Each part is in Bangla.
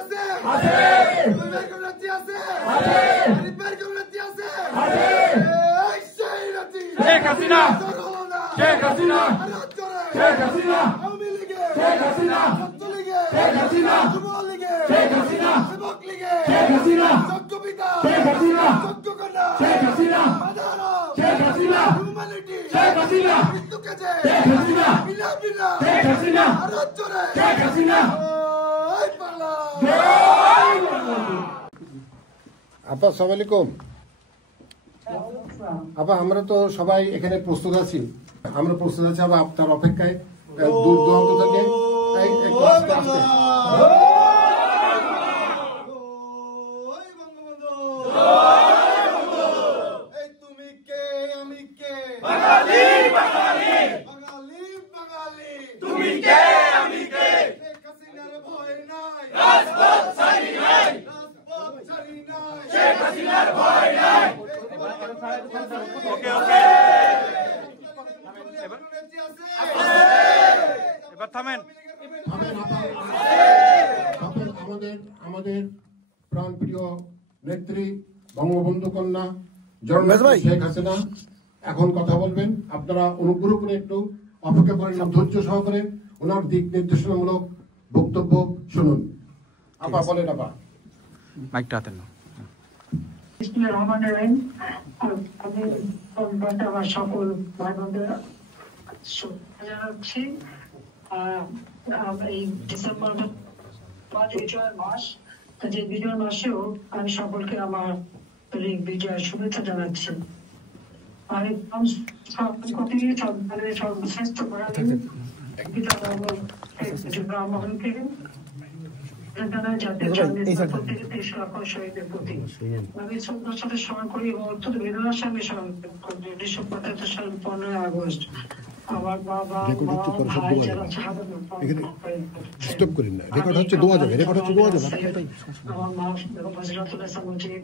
আছে দুইবার কমিটি আছে আরিফের কমিটি আছে এই সেই রাতি শেখ হাসিনা শেখ হাসিনা শেখ হাসিনা আওয়ামী লীগে শেখ হাসিনা ছাত্রলীগে শেখ হাসিনা যুবলীগে লীগে শেখ হাসিনা যুবক লীগে শেখ হাসিনা যোগ্য পিতা শেখ হাসিনা যোগ্য কন্যা শেখ হাসিনা শেখ হাসিনা হিউম্যানিটি শেখ হাসিনা মৃত্যুকে যে শেখ হাসিনা বিনা বিনা শেখ হাসিনা আরো জোরে শেখ হাসিনা ওই পালা আপা আসসালামু আলাইকুম। আপা আমরা তো সবাই এখানে প্রস্তুত আছি, আপা আপনার অপেক্ষায় দূর দূরান্ত থেকে একটু আস্তে আস্তে আমাদের প্রাণপ্রিয় নেত্রী বঙ্গবন্ধু কন্যা জননেত্রী শেখ হাসিনা এখন কথা বলবেন। আপনারা অনুগ্রহ করে একটু অপেক্ষা করেন, ধৈর্য সহকারে ওনার দিক নির্দেশনামূলক বক্তব্য শুনুন। আপা বলেন। আপা মাইকটা হাতে নাও। আমার সকল ভাই বোনদের জানাচ্ছি এই ডিসেম্বর বিজয় মাস, যে বিজয় মাসেও আমি সকলকে আমার বিজয়ের শুভেচ্ছা জানাচ্ছি। আমি সর্বশ্রেষ্ঠ ব্রাহ্মণকে আমি শ্রদ্ধার সাথে স্মরণ করি এবং অত্যন্ত বেদনার সঙ্গে স্মরণ করি 1975 সাল 15 আগস্ট আমার বাবা ভাই যারা আমার মা ফজিলাতুন্নেসা মুজিব,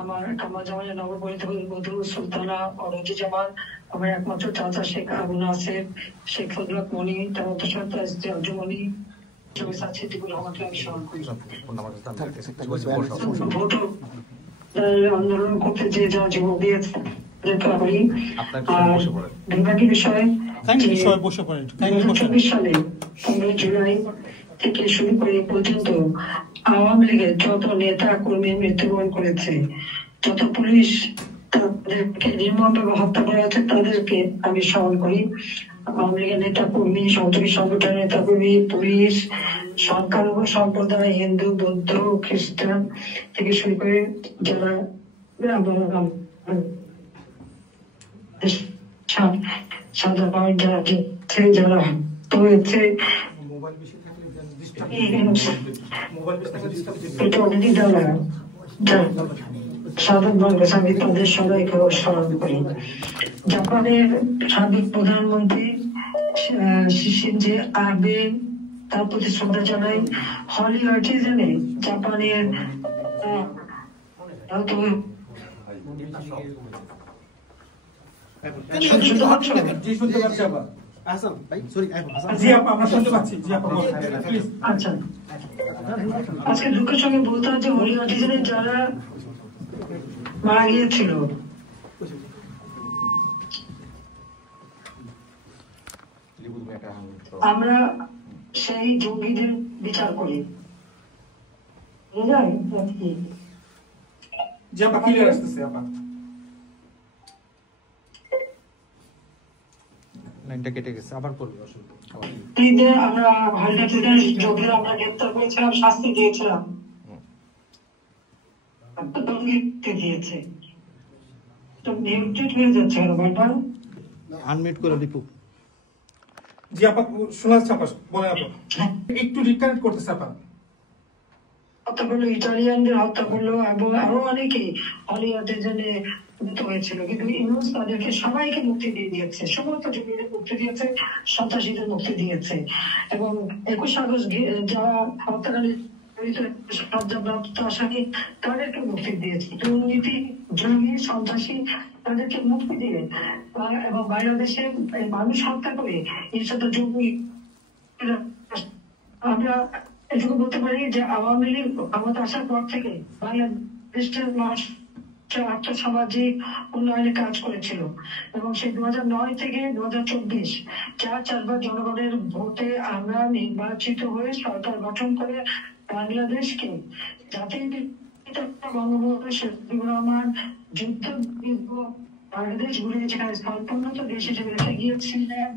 আমার কামা জামাই নবপরিণীত বধূ সুলতানা অরুজিজামান, আমার একমাত্র চাচা শেখ আবু নাসের, শেখ ফজলত মনি, তার অর্জুমণি আন্দোলন করতে যে যা জীবন দিয়েছে দুর্ভাগ্যের বিষয় 2024 সালে 15 জুলাই থেকে শুরু করে পর্যন্ত আওয়ামী লীগের যত নেতা কর্মী মৃত্যুবরণ করেছে, যত পুলিশ তাদেরকে নির্মমভাবে হত্যা করা হয়েছে, তাদেরকে আমি স্মরণ করি। আওয়ামী লীগের নেতা কর্মী, সহযোগী সংগঠনের নেতা কর্মী, পুলিশ, সংখ্যালঘু সম্প্রদায়, হিন্দু, বৌদ্ধ, খ্রিস্টান থেকে শুরু করে যারা সাধারণ যারা হয়েছে সাধারণ মানুষ, আমি তাদের সবাইকে স্মরণ করি। জাপানের সাবেক প্রধানমন্ত্রী শিনজো আবে, তার প্রতি শ্রদ্ধা জানাই। হলি আর্টিজানে জাপানের আচ্ছা, আজকে দুঃখের সঙ্গে বলতে হচ্ছে হলি আর্টিজানে যারা মারা গিয়েছিল, আমরা সেই জঙ্গিদের বিচার করি। আমরা আমরা গ্রেপ্তার করেছিলাম, শাস্তি দিয়েছিলাম, দিয়েছে। হয়ে যাচ্ছে বারবার আনমিউট করে দীপু। জি আপা শোনা যাচ্ছে, আপা বলে আপা একটু রিকানেক্ট করতেছে। আপা হত্যা করলো, ইটালিয়ানদের হত্যা করলো এবং আরো অনেকেই হলিউডের জন্য হয়েছিল, কিন্তু ইউনুস তাদেরকে সবাইকে মুক্তি দিয়ে দিয়েছে, সমস্ত জঙ্গিদের মুক্তি দিয়েছে, সন্ত্রাসীদের মুক্তি দিয়েছে এবং 21 আগস্ট যারা হত্যাকারী সাজাপ্রাপ্ত আসামি তাদেরকে মুক্তি দিয়েছে। দুর্নীতি, জঙ্গি, সন্ত্রাসী তাদেরকে মুক্তি দিয়ে এবং বাংলাদেশে মানুষ হত্যা করে এই সাথে জঙ্গি আমরা এটুকু বলতে পারি যে আওয়ামী লীগ ক্ষমতা আসার পর থেকে বাংলাদেশের মানুষ আর্থসামাজিক উন্নয়নে কাজ করেছিল এবং সেই 2009 থেকে 2024 চারবার জনগণের ভোটে আমরা নির্বাচিত হয়ে সরকার গঠন করে বাংলাদেশকে জাতির পিতা বঙ্গবন্ধু শেখ মুজিবুর রহমান যুদ্ধ বাংলাদেশ ঘুরে যেখানে স্থলপন্নত দেশ হিসেবে রেখে গিয়েছিলেন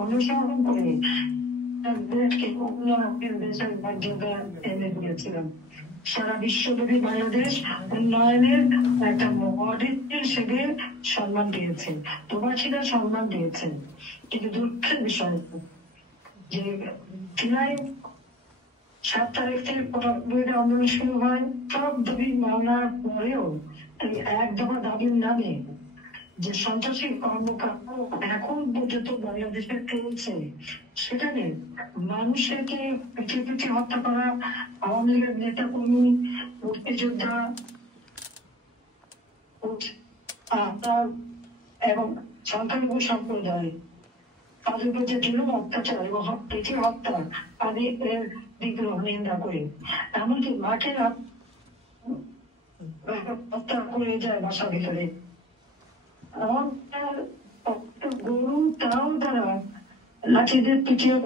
অনুসরণ করে সারা বিশ্বব্যাপী বাংলাদেশ উন্নয়নের একটা মডেল হিসেবে সম্মান দিয়েছে, প্রবাসীরা সম্মান দিয়েছে। কিন্তু দুঃখের বিষয় যে জুলাই 7 তারিখ থেকে আন্দোলন শুরু হয়, সব দাবি মানার পরেও এক দফা দাবির নামে যে সন্ত্রাসী কর্মকাণ্ড এখন পর্যন্ত বাংলাদেশে চলছে, সেখানে মানুষকে পিছিয়ে হত্যা করা, আওয়ামী লীগের নেতা কর্মী, মুক্তিযোদ্ধা এবং সংখ্যালঘু সম্প্রদায় তাদের উপর যে জুলুম অত্যাচার এবং পিছিয়ে হত্যা আমি এর বিগ্রহ নিন্দা করি। এমনকি মাকে হত্যা করে যায় বাসার ভিতরে, গরু তাও তারা লাঠিদের পিছিয়ে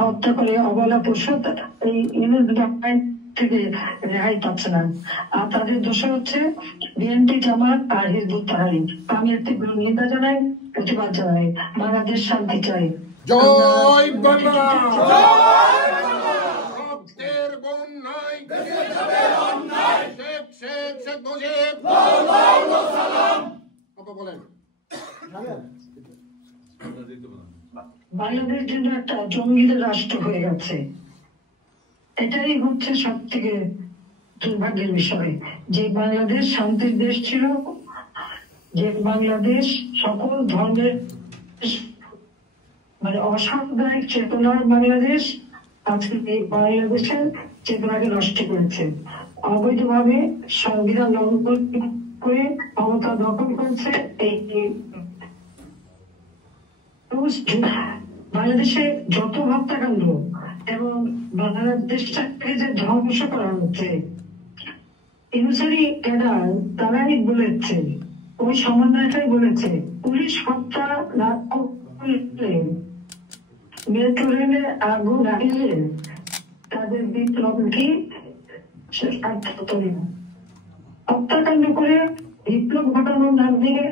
হত্যা করে অবলা পশু এই থেকে রেহাই পাচ্ছে না। আর তাদের দোষ হচ্ছে বিএনপি, জামাত আর হিজবুত তাহরির। আমি এর তীব্র নিন্দা জানাই, প্রতিবাদ জানাই। বাংলাদেশ শান্তি চাই। জয় বাংলা। বাংলাদেশ যেন একটা জঙ্গিদের রাষ্ট্র হয়ে গেছে, এটাই হচ্ছে সব থেকে দুর্ভাগ্যের বিষয়। যে বাংলাদেশ শান্তির দেশ ছিল, যে বাংলাদেশ সকল ধর্মের মানে অসাম্প্রদায়িক চেতনার বাংলাদেশ, আজকে এই বাংলাদেশের চেতনাকে নষ্ট করেছে। অবৈধভাবে সংবিধান লঙ্ঘন করে ক্ষমতা দখল করেছে। এই বাংলাদেশে যত হত্যাকাণ্ড এবং বাংলাদেশটাকে যে ধ্বংস করা হচ্ছে, ইনুসারি ক্যাডার তারাই বলেছে, ওই সমন্বয়টাই বলেছে, পুলিশ হত্যা না করলে, মেট্রো রেলে আগুন লাগিয়ে তাদের বিপ্লব কি হত্যাকাণ্ড করে বিপ্লব ঘটানোর নাম দিয়ে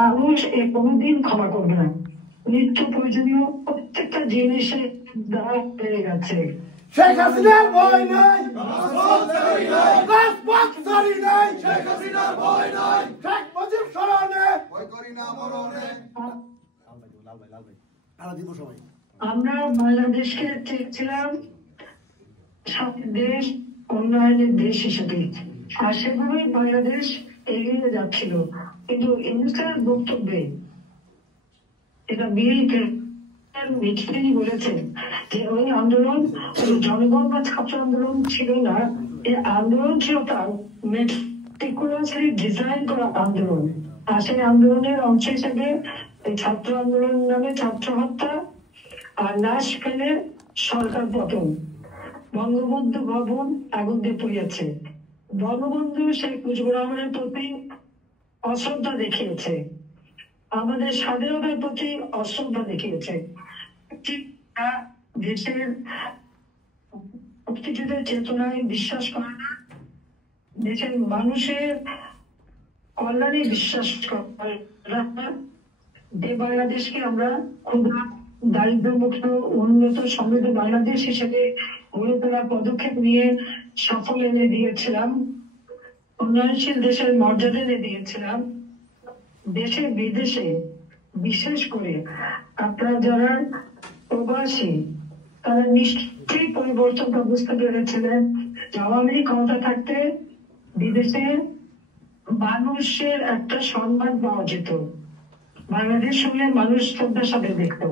মানুষ এ কোনদিন ক্ষমা করবে না। নিত্য প্রয়োজনীয় প্রত্যেকটা জিনিসের দাম বেড়ে গেছে। শেখ হাসিনার ভয় নাই, রাজপথ ছাড়ি নাই, শেখ হাসিনার ভয় নাই, শেখ মুজিব স্মরণে ভয় করি না মরণে। আমরা বাংলাদেশকে চেয়েছিলাম স্বাধীন দেশ, উন্নয়নের দেশ হিসেবে, আর সেভাবেই বাংলাদেশ এগিয়ে যাচ্ছিল। কিন্তু ইংরেজের বক্তব্যে এটা মিটিংই বলেছেন যে ওই আন্দোলন জনগণ বা ছাত্র আন্দোলন ছিল না, এই আন্দোলন ছিল তার মেটিকুলাসলি ডিজাইন করা আন্দোলন। আর সেই আন্দোলনের অংশ হিসেবে এই ছাত্র আন্দোলন নামে ছাত্র হত্যা আর লাশ ফেলে সরকার পতন, বঙ্গবন্ধু ভবন আগুন দিয়ে পুড়িয়েছে, বঙ্গবন্ধু শেখ মুজিবুর রহমানের প্রতি অশ্রদ্ধা দেখিয়েছে, আমাদের স্বাধীনতার প্রতি অশ্রদ্ধা দেখিয়েছে। দেশের মুক্তিযুদ্ধের চেতনায় বিশ্বাস করে না, দেশের মানুষের কল্যাণে বিশ্বাস করে না। যে বাংলাদেশকে আমরা ক্ষুধা, দারিদ্র্যমুক্ত, উন্নত, সমৃদ্ধ বাংলাদেশ হিসেবে গড়ে তোলার পদক্ষেপ নিয়ে সাফল্য এনে দিয়েছিলাম, উন্নয়নশীল দেশের মর্যাদা এনে দিয়েছিলাম, দেশে বিদেশে বিশেষ করে আপনারা যারা প্রবাসী তারা নিশ্চয়ই পরিবর্তনটা বুঝতে পেরেছিলেন। আওয়ামী লীগ ক্ষমতা থাকতে বিদেশে মানুষের একটা সম্মান পাওয়া যেত, বাংলাদেশ শুনলে মানুষ শ্রদ্ধার সাথে দেখত।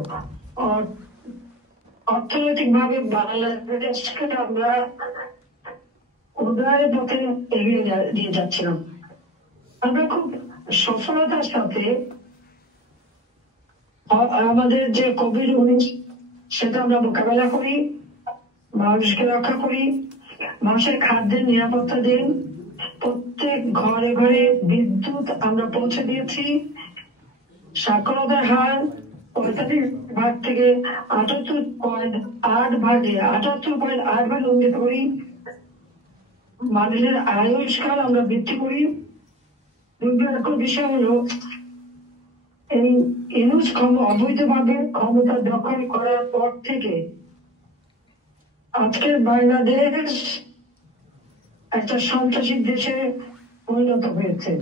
অর্থনৈতিক ভাবে বাংলাদেশকে আমরা উদয়ের পথে এগিয়ে দিয়ে যাচ্ছিলাম। আমরা খুব সফলতার সাথে আমাদের যে কোভিড-19 সেটা আমরা মোকাবেলা করি, মানুষকে রক্ষা করি, মানুষের খাদ্যের নিরাপত্তা দিন, প্রত্যেক ঘরে ঘরে বিদ্যুৎ আমরা পৌঁছে দিয়েছি, সাক্ষরতার হার 45% থেকে 78.8 উন্নীত করি, মানুষের আয়ুষ্কাল আমরা বৃদ্ধি করি। দুর্ভাগ্যের বিষয় হলো এই ইউনুস অবৈধভাবে ক্ষমতা দখল করার পর থেকে আজকের বাংলাদেশ একটা সন্ত্রাসী দেশে পরিণত হয়েছে।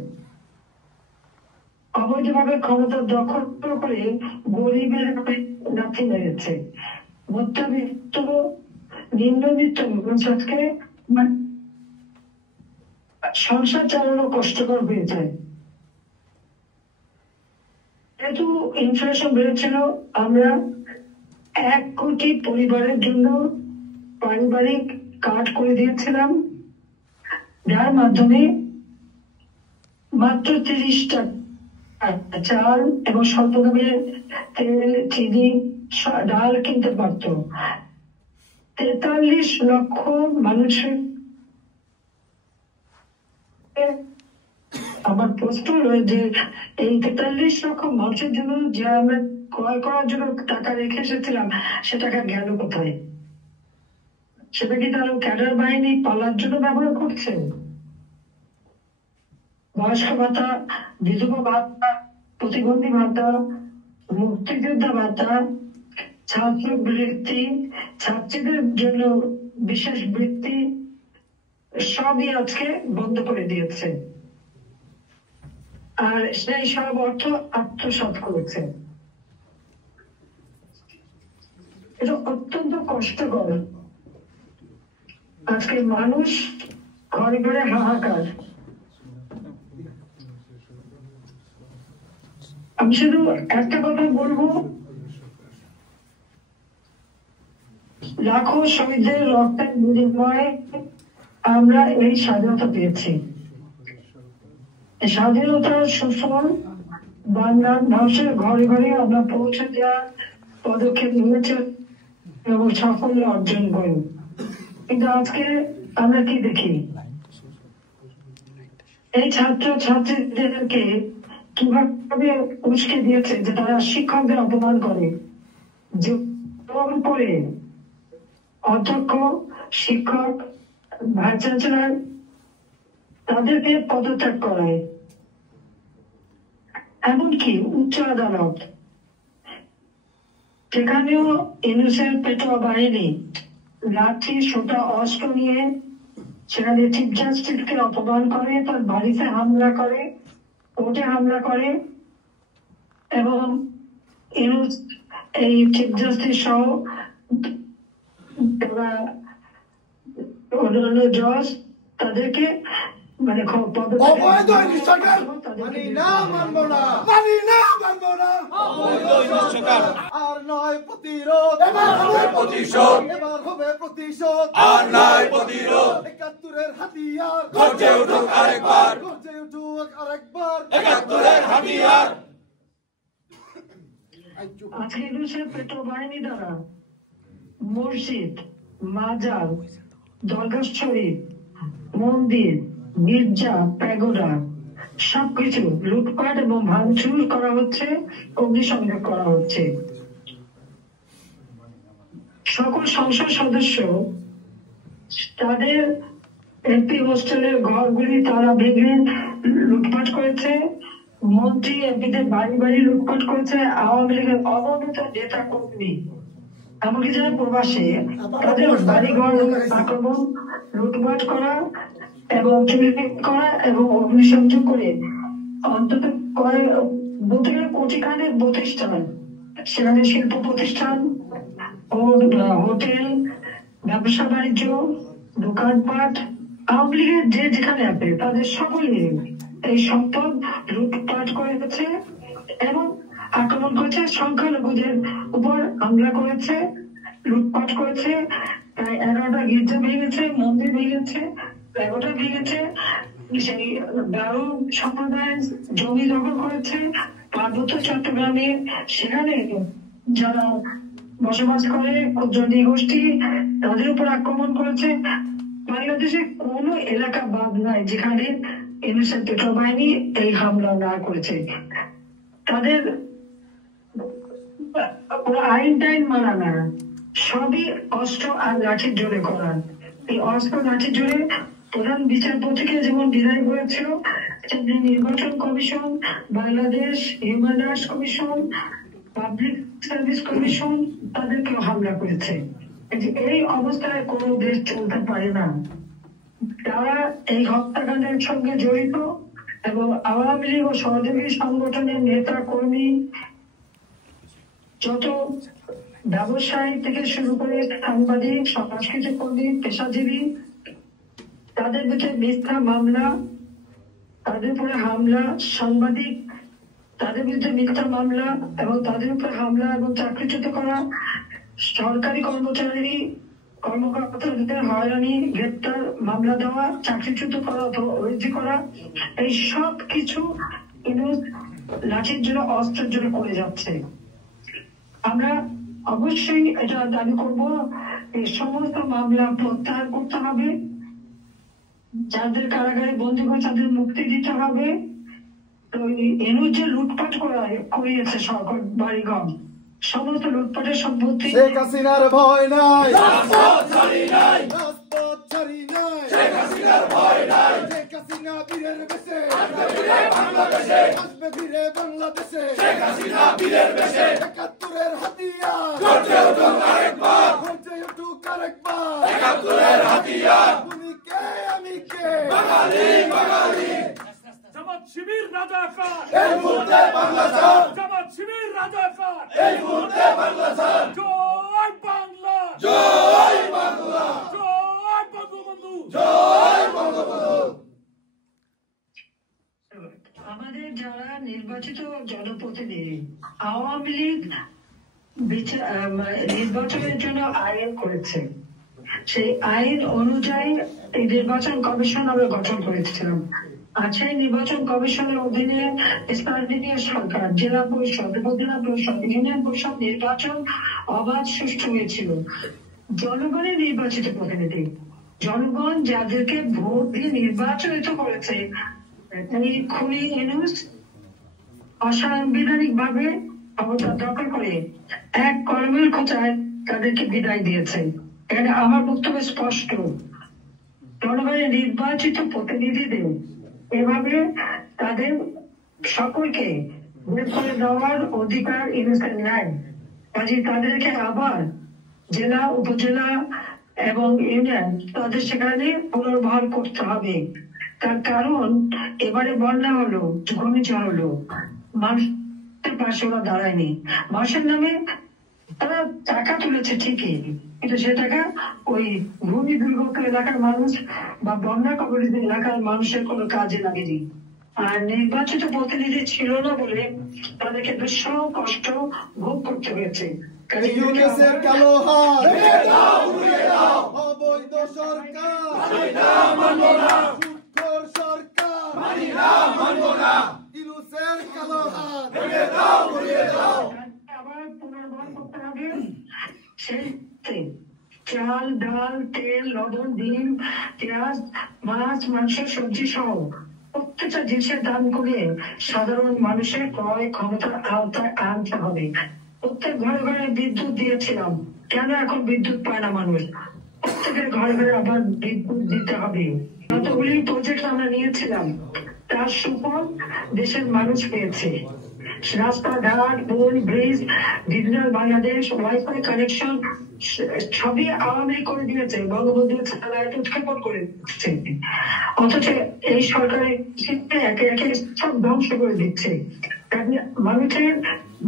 অবৈধভাবে ক্ষমতা দখল করে গরিবের লাথি মেরেছে, মধ্যবিত্ত নিম্নবিত্ত মানুষকে সংসার চালানো কষ্টকর হয়ে যায়। যেহেতু ইনফ্লেশন বেড়েছিল, আমরা 1 কোটি পরিবারের জন্য পারিবারিক কার্ড করে দিয়েছিলাম, যার মাধ্যমে মাত্র 30 টাকা চাল এবং স্বল্প দামে তেল, চিনি, ডাল কিনতে পারত। 43 লক্ষ মানুষের আমার প্রশ্ন রয়েছে, এই 43 লক্ষ মানুষের জন্য যে আমরা ক্রয় করার জন্য টাকা রেখে এসেছিলাম, সে টাকা গেল কোথায়? সেটা কি তারা ক্যাডার বাহিনী পালার জন্য ব্যবহার করছে? বয়স্ক ভাতা, বিধবা ভাতা, প্রতিবন্ধী ভাতা, মুক্তিযোদ্ধা ভাতা, ছাত্রবৃত্তি, ছাত্রীদের জন্য বিশেষ বৃত্তি সবই আজকে বন্ধ করে দিয়েছে, আর সেই সব অর্থ আত্মসাৎ করেছে। এটা অত্যন্ত কষ্টকর। আজকে মানুষ ঘরে ঘরে হাহাকার। আমি শুধু একটা কথা বলবো, লাখো শহীদের রক্তের বিনিময়ে আমরা এই স্বাধীনতা পেয়েছি। স্বাধীনতার সুফল বাংলার মানুষের ঘরে ঘরে আমরা পৌঁছে দেওয়ার পদক্ষেপ নিয়েছে এবং সাফল্য অর্জন করি। কিন্তু আজকে আমরা কি দেখি, এই ছাত্র ছাত্রীদেরকে কিভাবে উস্কে দিয়েছে যে তারা শিক্ষকদের অপমান করে, জোর করে অধ্যক্ষ, শিক্ষক, ভাইস চ্যান্সেলর তাদেরকে পদত্যাগ করায়। এমনকি উচ্চ আদালত, সেখানেও ইউনূসের পেটোয়া বাহিনী লাঠি, সোটা, অস্ত্র নিয়ে সেখানে চিফ জাস্টিসকে অপমান করে, তার বাড়িতে হামলা করে, কোর্টে হামলা করে, এবং ইউনূস এই চিফ জাস্টিস সহ অন্যান্য জজ তাদেরকে মানে অবৈধ ইউনূস সরকার মানি না, মানবো না, মানি না, মানবো না। অবৈধ ইউনূস সরকার আর নয় প্রতিরোধ, এবার হবে প্রতিশোধ, এবার হবে প্রতিশোধ, আর নয় প্রতিরোধ। ৭১-এর হাতিয়ার গর্জে উঠুক আরেকবার, গর্জে উঠুক আরেকবার ৭১-এর হাতিয়ার। আজকে ইউনূসের পেটোয়া বাহিনী দ্বারা মসজিদ, মাজার, দরগা শরীফ, মন্দির, গির্জা, প্যাগোডা সবকিছু লুটপাট এবং ভাঙচুর করা হচ্ছে, অগ্নিসংযোগ করা হচ্ছে। সকল সংসদ সদস্য তাদের এমপি হোস্টেলের ঘরগুলি তারা ভেঙে লুটপাট করেছে, মন্ত্রী এমপিদের বাড়ি বাড়ি লুটপাট করেছে, আওয়ামী লীগের অবনীত নেতা কর্মী এমনকি যারা প্রবাসী তাদের বাড়িঘর আক্রমণ, লুটপাট করা এবং চুরি করা এবং অগ্নিসংযোগ করে অন্তত বলতে গেলে কোটিখানেক প্রতিষ্ঠান, সেখানে শিল্প প্রতিষ্ঠান, হোটেল, ব্যবসা বাণিজ্য, দোকানপাট, আওয়ামী লীগের যে যেখানে আছে তাদের সকলে এই সম্পদ লুটপাট করেছে এবং আক্রমণ করেছে, সংখ্যালঘুদের উপর হামলা করেছে, লুটপাট করেছে। প্রায় 11টা গির্জা ভেঙেছে, মন্দির ভেঙেছে, ওটা ভেঙেছে, সেই গারো সম্প্রদায় জমি দখল করেছে পার্বত্য চট্টগ্রামে, সেখানে যারা বসবাস করে ক্ষুদ্র নৃগোষ্ঠী তাদের উপর আক্রমণ করেছে। বাংলাদেশে কোনো এলাকা বাদ নাই যেখানে ইনোসেন্ট পেট্রোল বাহিনী এই হামলা না করেছে। তাদের আইন টাইন মানা না, সবই অস্ত্র আর লাঠির জোরে করার। এই অস্ত্র লাঠির জোরে প্রধান বিচারপতিকে যেমন বিদায় করেছিল, তেমনি নির্বাচন commission, Bangladesh human rights commission, public service commission তাদেরকে হামলা করেছে। এই অবস্থায় কোনো দেশ চলতে পারে না। তারা এই হত্যাকাণ্ডের সঙ্গে জড়িত এবং আওয়ামী লীগ ও সহযোগী সংগঠনের নেতা কর্মী, যত ব্যবসায়ী থেকে শুরু করে সাংবাদিক, সংস্কৃতি কর্মী, পেশাজীবী, তাদের বিরুদ্ধে মিথ্যা মামলা, তাদের উপরে হামলা, সাংবাদিক তাদের বিরুদ্ধে মিথ্যা মামলা এবং তাদের উপরে হামলা এবং চাকরিচ্যুত করা, সরকারি কর্মচারী কর্মকর্তাদের হয়রানি, গ্রেপ্তার, মামলা দেওয়া, চাকরিচ্যুত করা অথবা অবৈধ করা, এই সব কিছু লাঠির জন্য, অস্ত্রের জন্য করে যাচ্ছে। আমরা অবশ্যই এটা দাবি করব, এই সমস্ত মামলা প্রত্যাহার করতে হবে, যাদের কারাগারে বন্দী করে তাদের মুক্তি দিতে হবে। তো এনু যে লুটপাট করিয়েছে সরকার বাড়িঘর, সমস্ত লুটপাটের সম্পত্তি, শেখ হাসিনার ভয় নাই, রাজপথ ছাড়ি নাই, রাজপথ ছাড়ি নাই, শেখ হাসিনার ভয় নাই, শেখ হাসিনা বীরের বেশে আসবে ফিরে বাংলাদেশে, আসবে ফিরে বাংলাদেশে, শেখ হাসিনা বীরের বেশে, ৭১-এর হাতিয়ার গর্জে উঠুক আরেকবার, গর্জে উঠুক আরেকবার, ৭১-এর হাতিয়ার, তুমি কে আমি কে, বাঙালি বাঙালি, জামাত শিবির রাজাকার, এই মুহূর্তে বাংলা ছাড়, জামাত শিবির রাজাকার, এই মুহূর্তে বাংলা ছাড়, জয় বাংলা, জয় বাংলা, জয় বঙ্গবন্ধু, জয় বঙ্গবন্ধু। আমাদের যারা নির্বাচিত জনপ্রতিনিধি, আওয়ামী লীগ নির্বাচনের জন্য আইন করেছে, সেই আইন অনুযায়ী এই নির্বাচন কমিশন আমরা গঠন করেছিলাম। আর সেই নির্বাচন কমিশনের অধীনে স্থানীয় সরকার, জেলা পরিষদ, উপজেলা পরিষদ, ইউনিয়ন পরিষদ নির্বাচন অবাধ সুষ্ঠু হয়েছিল। জনগণের নির্বাচিত প্রতিনিধি, জনগণ যাদেরকে ভোট দিয়ে নির্বাচিত করেছে, এই খুনি ইউনূস অসাংবিধানিক ভাবে ক্ষমতা দখল করে এক কর্মের খোঁচায় তাদেরকে বিদায় দিয়েছে। এখানে আমার বক্তব্য স্পষ্ট, জনগণের নির্বাচিত প্রতিনিধিদের এভাবে তাদের সকলকে বের করে দেওয়ার অধিকার ইউনূসের নাই। কাজে তাদেরকে আবার জেলা, উপজেলা এবং ইউনিয়ন তাদের সেখানে পুনর্বহাল করতে হবে। তার কারণ এবারে বন্যা হলো, ঘূর্ণিঝড় হলো, মানুষের পাশে ওরা দাঁড়ায়নি। মানুষের নামে তারা টাকা তুলেছে ঠিকই, কিন্তু সে টাকা ওই ভূমি দুর্গত এলাকার মানুষ বা বন্যা কবলিত এলাকার মানুষের কোনো কাজে লাগেনি। আর নির্বাচিত প্রতিনিধি ছিল না বলে তাদেরকে দুঃসহ কষ্ট ভোগ করতে হয়েছে। ইউনূসের কালো হাত ভেঙে দাও, উড়িয়ে দাও, অবৈধ সরকার মানি না, মানব না, সুৎখোর সরকার মানি না, মানব না, ইউনূসের কালো হাত ভেঙে দাও, উড়িয়ে দাও। আবার পুনর্বহাল করতে হবে। সেই চাল, ডাল, তেল, লবণ, ডিম, পেঁয়াজ, মাছ, মাংস, সবজি সহ প্রত্যেকটা জিনিসের দাম কমিয়ে সাধারণ মানুষের ক্রয় ক্ষমতার আওতায় আনতে হবে। প্রত্যেক ঘরে ঘরে বিদ্যুৎ দিয়েছিলাম, কেন এখন বিদ্যুৎ পায় না মানুষ? প্রত্যেকের ঘরে ঘরে আবার বিদ্যুৎ দিতে হবে। যতগুলি প্রজেক্ট আমরা নিয়েছিলাম তার সুফল দেশের মানুষ পেয়েছে। রাস্তাঘাট, pole, bridge, digital Bangladesh, wifi connection সবই আওয়ামী লীগ করে দিয়েছে, বঙ্গবন্ধু স্যাটেলাইট উৎক্ষেপণ করে দিচ্ছে। অথচ এই সরকারের একে একে সব ধ্বংস করে দিচ্ছে।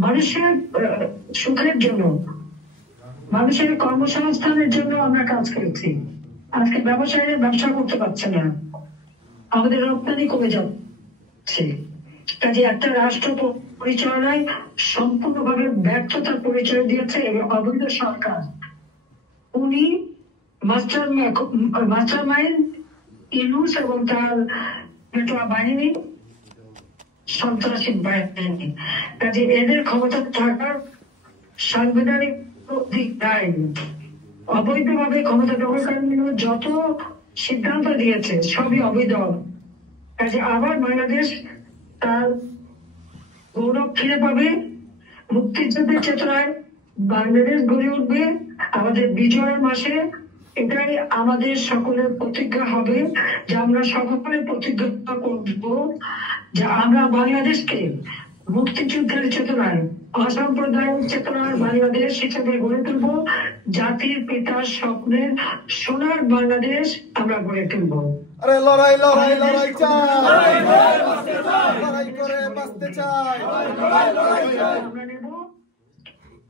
মানুষের সুখের জন্য, মানুষের কর্মসংস্থানের জন্য আমরা কাজ করেছি। আজকে ব্যবসায়ীরা ব্যবসা করতে পারছে না, আমাদের রপ্তানি কমে যাচ্ছে। কাজে একটা রাষ্ট্র পরিচালনায় সম্পূর্ণভাবে ব্যর্থতার পরিচয় দিয়েছে এবং অবৈধ সরকার। উনি মাস্টার মাইন্ড ইউনূস এবং তার পেটোয়া বাহিনী সন্ত্রাসী বাহিনী, কাজে এদের ক্ষমতা থাকার সাংবিধানিক অধিকার নাই। অবৈধভাবে ক্ষমতা দখলকারী যত সিদ্ধান্ত দিয়েছে সবই অবৈধ। কাজে আবার বাংলাদেশ তার গৌরব ফিরে পাবে, মুক্তিযুদ্ধের চেতনায় বাংলাদেশ গড়ে উঠবে আমাদের বিজয়ের মাসে। এটাই আমাদের সকলের প্রতিজ্ঞা হবে যে আমরা সকলে প্রতিজ্ঞা করব যে আমরা বাংলাদেশকে মুক্তিযুদ্ধের চেতনায়, অসাম্প্রদায়িক চেতনার বাংলাদেশ হিসেবে গড়ে তুলব। জাতির পিতার স্বপ্নের সোনার বাংলাদেশ আমরা গড়ে তুলব। আরে লড়াই লড়াই লড়াই চাই, লড়াই করে বাঁচতে চাই। আমরা নেব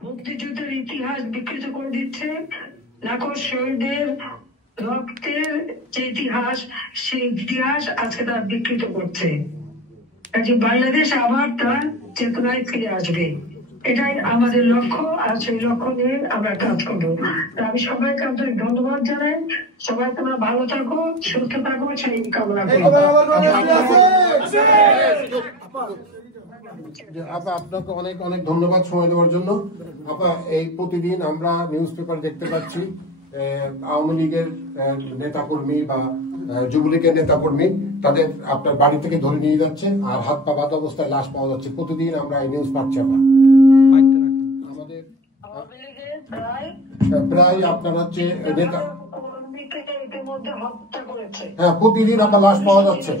মুক্তিযুদ্ধের ইতিহাস বিকৃত করে দিচ্ছে লাখো শহীদের রক্তের যে ইতিহাস, সেই ইতিহাস আজকে তারা বিকৃত করছে। কাজে বাংলাদেশ আবার তার চেতনায় ফিরে আসবে, এটাই আমাদের লক্ষ্য। আর সেই লক্ষ্য নিয়ে আমরা কাজ করবো। আমি সবাইকে আন্তরিক ধন্যবাদ জানাই। সবাই তোমরা ভালো থাকো, সুস্থ থাকো, সেই কামনা করি। আপা আপনাকে অনেক অনেক ধন্যবাদ সময় দেওয়ার জন্য। আপা এই প্রতিদিন আমরা নিউজ পেপার দেখতে পাচ্ছি আওয়ামী লীগের নেতাকর্মী বা যুবলীগের নেতাকর্মী তাদের আপনার বাড়ি থেকে ধরে নিয়ে যাচ্ছে আর হাত পা বাঁধা অবস্থায় লাশ পাওয়া যাচ্ছে। প্রতিদিন আমরা এই নিউজ পাচ্ছি। আপা আমাদের প্রায় আপনার হচ্ছে নেতা হ্যাঁ প্রতিদিন আপনার লাশ পাওয়া যাচ্ছে।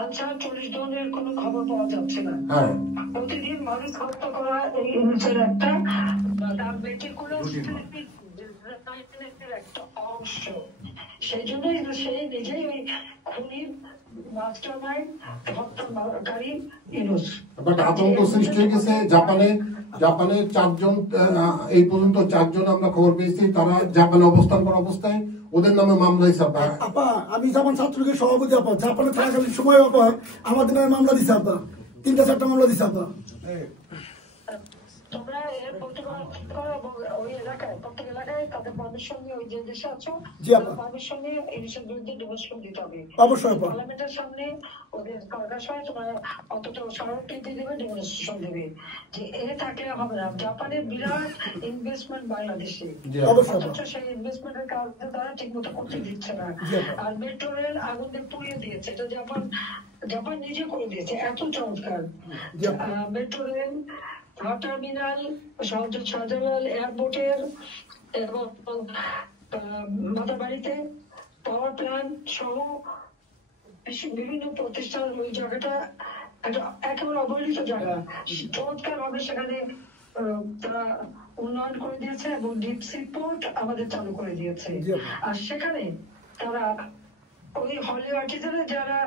আচ্ছা 40 জনের কোনো খবর পাওয়া যাচ্ছে না। প্রতিদিন মানুষ হত্যা করা এই ইউনিটের একটা একটা অংশ। সেই জন্যই সে নিজেই ওই খুনির মাস্টার মাইন্ড, হত্যাকারী ইউনুস। বাট আতঙ্ক সৃষ্টি হয়ে গেছে জাপানে 4 জন, এই পর্যন্ত 4 জন আমরা খবর পেয়েছি তারা জাপানে অবস্থান করা অবস্থায় ওদের নামে মামলা দিচ্ছে। আপা আমি জাপান ছাত্রলীগের সভাপতি। আপা জাপানে থাকাকালীন সময় আপা আমাদের নামে মামলা দিচ্ছে। আপা 3-4টা মামলা দিচ্ছে। আপা তোমরা এর প্রতিবাদ করো এবং ওই এলাকায় প্রত্যেক এলাকায় তাদের পারমিশন নিয়ে ওই যে দেশে আছো পারমিশন নিয়ে এই দেশের বিরুদ্ধে ডেমনস্ট্রেশন দিতে হবে। অবশ্যই পার্লামেন্টের সামনে ওদের সরকার সময় তোমরা অন্তত স্মারকলিপি দিয়ে দেবে, ডেমনস্ট্রেশন দেবে যে এ থাকলে হবে না। জাপানের বিরাট ইনভেস্টমেন্ট বাংলাদেশে, অথচ সেই ইনভেস্টমেন্টের কাজ তারা ঠিক মতো করতে দিচ্ছে না। আর মেট্রো রেল আগুন দিয়ে পুড়িয়ে দিয়েছে, এটা জাপান নিজে করে দিয়েছে। এত চমৎকার মেট্রো রেল, টার্মিনাল, শাহজালাল এয়ারপোর্টের এবং মাতাবাড়িতে পাওয়ার প্ল্যান্ট সহ বিভিন্ন প্রতিষ্ঠান, ওই জায়গাটা একেবারে অবহেলিত জায়গা। চমৎকার ভাবে সেখানে তারা উন্নয়ন করে দিয়েছে এবং ডিপ সি পোর্ট আমাদের চালু করে দিয়েছে। আর সেখানে তারা ওই হলিউড আর্টিস্টরা যারা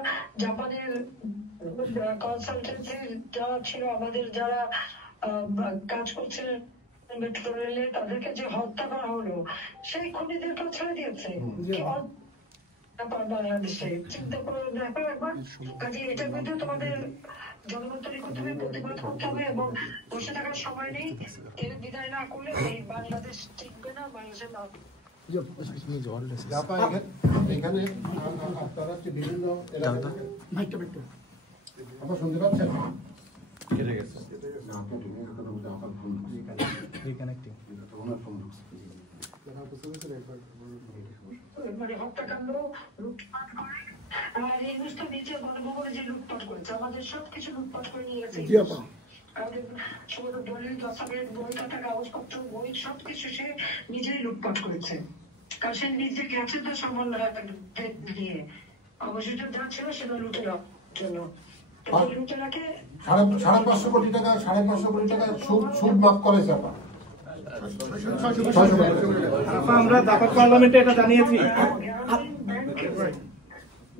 জাপানের কনসালটেন্সি যারা ছিল, আমাদের যারা কাজ করছে মেট্রো রেলে, তাদেরকে যে হত্যা করা হলো সেই খুনিদেরকেও ছেড়ে দিয়েছে। বাংলাদেশে চিন্তা করে দেখো একবার। কাজে এটার মধ্যে তোমাদের জনগণ তৈরি করতে হবে, প্রতিবাদ করতে হবে এবং বসে থাকার সময় নেই। এর বিদায় না করলে এই বাংলাদেশ টিকবে না, বাংলাদেশের নাম। এখানে আপনারা বিভিন্ন আপনারা শুনতে পাচ্ছেন? হত্যাকাণ্ড, লুটপাট করে, আর এই মুহূর্তে নিচে গণভবনে যে লুটপাট করেছে, আমাদের সবকিছু লুটপাট করে নিয়ে গেছে। আমাদের ছোট দলিল, দস্তাবেজ, বই, খাতা, কাগজপত্র, বই সবকিছু সে নিজেই লুটপাট করেছে। কারণ সে নিজে গেছে তো সামান্য নিয়ে, অবশিষ্ট যা ছিল সেটা লুটে নেওয়ার জন্য। সাড়ে 500 কোটি টাকা সুদ মাফ করেছে। আমরা জাপান পার্লামেন্টে এটা জানিয়েছি।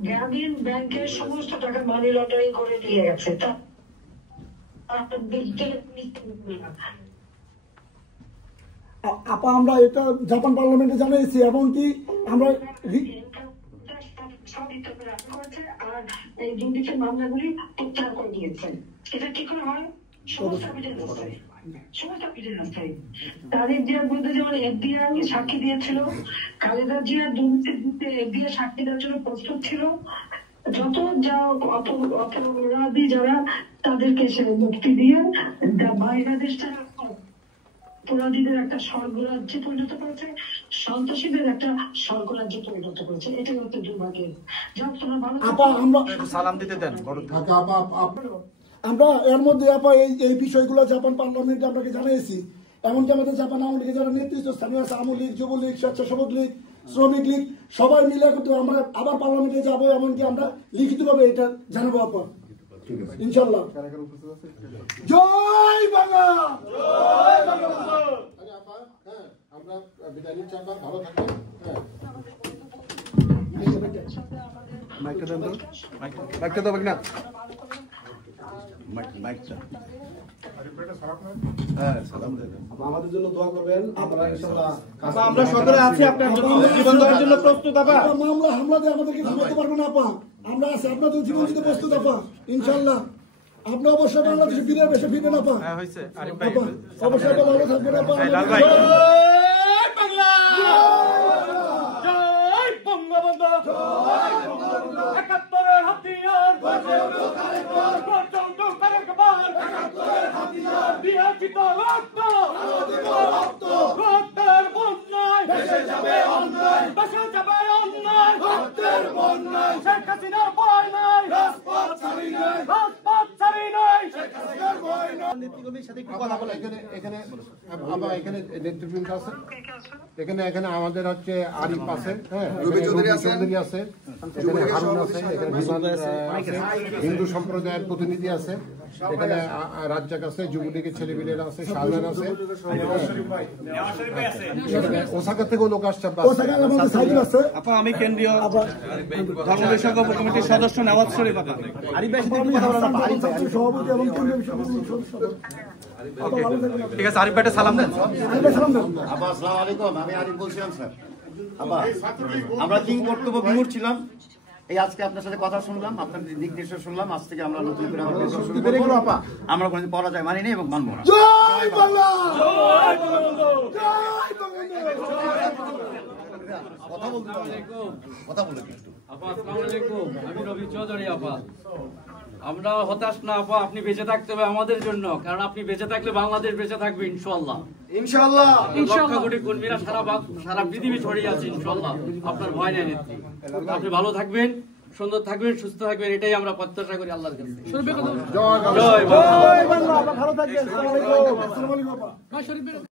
গ্রামীণ ব্যাংকের সমস্ত টাকা মানি লন্ডারিং করে দিয়ে গেছে। আপা আমরা এটা জাপান পার্লামেন্টে জানিয়েছি, এমনকি আমরা আর এই দুর্নীতির মামলাগুলি প্রত্যাহার করে দিয়েছে। এটা কি করে হয়? সমস্ত রাস্তায় তাদের জিয়ার বিরুদ্ধে যেমন এফবিআই সাক্ষী দিয়েছিল, খালেদা জিয়ার দুর্নীতির বিরুদ্ধে এফবিআই সাক্ষী দেওয়ার জন্য প্রস্তুত ছিল। যত যা অপরাধী যারা তাদেরকে সে মুক্তি দিয়ে বাংলাদেশটা অপরাধীদের একটা স্বর্গরাজ্যে পরিণত করেছে, সন্ত্রাসীদের একটা স্বর্গরাজ্যে পরিণত করেছে। এটাই হচ্ছে দুর্ভাগ্যের। যাক তোমরা ভালো সালাম দিতে দেন। আমরা এর মধ্যে আপা এই বিষয়গুলো জাপান পার্লামেন্টে আপনাকে জানিয়েছি। এমনকি আমাদের জাপান আওয়ামী লীগের যারা নেতৃত্ব স্থানীয় আছে, আওয়ামী লীগ, যুবলীগ, স্বেচ্ছাসেবক লীগ, শ্রমিক লীগ, সবাই মিলে কিন্তু আমরা আবার পার্লামেন্টে যাবো। এমনকি আমরা লিখিতভাবে এটা জানাবো আপা, ইনশাল্লাহ। জয় বাংলা। আমরা বিদায় নিচ্ছি, ভালো থাকবেন। আমাদের জন্য দোয়া করবেন। আমরা ইনশাআল্লাহ আমরা সকলে আছি, আপনার জীবন দেওয়ার জন্য প্রস্তুত। মামলা হামলা দিয়ে আমাদেরকে থামাতে পারবে না আপা। আমরা আছি, আপনাদের জীবন দিতে প্রস্তুত আপা, ইনশাল্লাহ। আপনি অবশ্যই বাংলাদেশে ফিরে বেশি ফিরবেন আপা। অবশ্যই ভালো থাকবেন আপা। নেতৃবৃন্দ আছে এখানে আমাদের হচ্ছে আরিফ আছে, হ্যাঁ, চৌধুরী আছে, এখানে হারুন আছে, এখানে হিন্দু সম্প্রদায়ের প্রতিনিধি আছে, এখানে রাজ্জাক আছে, যুবলীগের ছেলেপিলেরা আছে, শাহজাহান আছে, ওসাকা থেকেও লোক আসছে। আমি কেন্দ্রীয় ধর্ম বিষয়ক কমিটির সদস্য নওয়াজ শরীফ। সভাপতি এবং ঠিক আছে, আরিফ ভাইটা সালাম দেন। আসসালামু আলাইকুম, আমি আরিফ বলছিলাম স্যার। আমরা কি কর্তব্য বিমূঢ় ছিলাম, এই আজকে আপনার সাথে কথা শুনলাম, আপনার দিক নির্দেশ শুনলাম। আজ থেকে আমরা নতুন করে আমরা কোনোদিন পরাজয় মানি নেই এবং মানবো না। জয় বাংলা। কথা বলতে কথা বলে কিন্তু আসসালামু আলাইকুম, আমি রবি চৌধুরী। আপা, আমরা হতাশ না আপা, আপনি বেঁচে থাকতে হবে আমাদের জন্য, কারণ আপনি বেঁচে থাকলে বাংলাদেশ বেঁচে থাকবে ইনশাআল্লাহ। ইনশাআল্লাহ লক্ষ কোটি কর্মীরা সারা পৃথিবী ছড়িয়ে আছে ইনশাআল্লাহ। আপনার ভয় নেই নেত্রী, আপনি ভালো থাকবেন, সুন্দর থাকবেন, সুস্থ থাকবেন, এটাই আমরা প্রত্যাশা করি আল্লাহর কাছে। জয় বাংলা। ভালো থাকবেন। আসসালামু আলাইকুম।